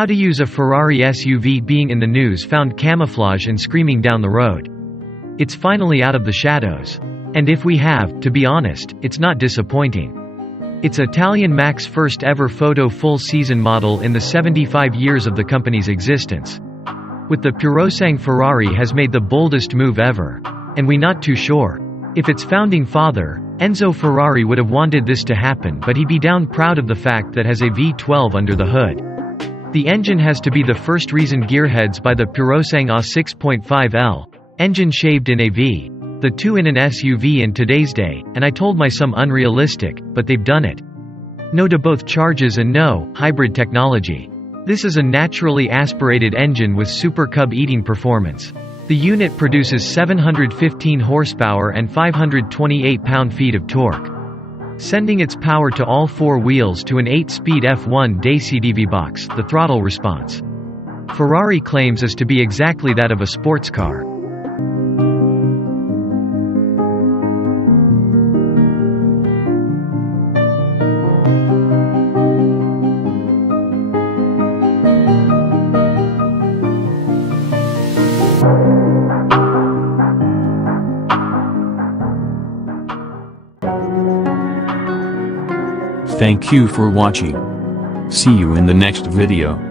How to use a Ferrari SUV being in the news found camouflage and screaming down the road. It's finally out of the shadows. And if we have, to be honest, it's not disappointing. It's Italian Mac's first ever photo full-season model in the 75 years of the company's existence. With the Purosangue, Ferrari has made the boldest move ever. And we not too sure if its founding father, Enzo Ferrari, would have wanted this to happen, but he'd be down proud of the fact that has a V12 under the hood. The engine has to be the first reason Gearheads by the Purosangue A 6.5L engine shaved in a V. The two in an SUV in today's day, and I told my some unrealistic, but they've done it. No to both charges and no hybrid technology. This is a naturally aspirated engine with Super Cub eating performance. The unit produces 715 horsepower and 528 pound-feet of torque, sending its power to all four wheels to an 8-speed F1 DCDV box. The throttle response, Ferrari claims, is to be exactly that of a sports car. Thank you for watching. See you in the next video.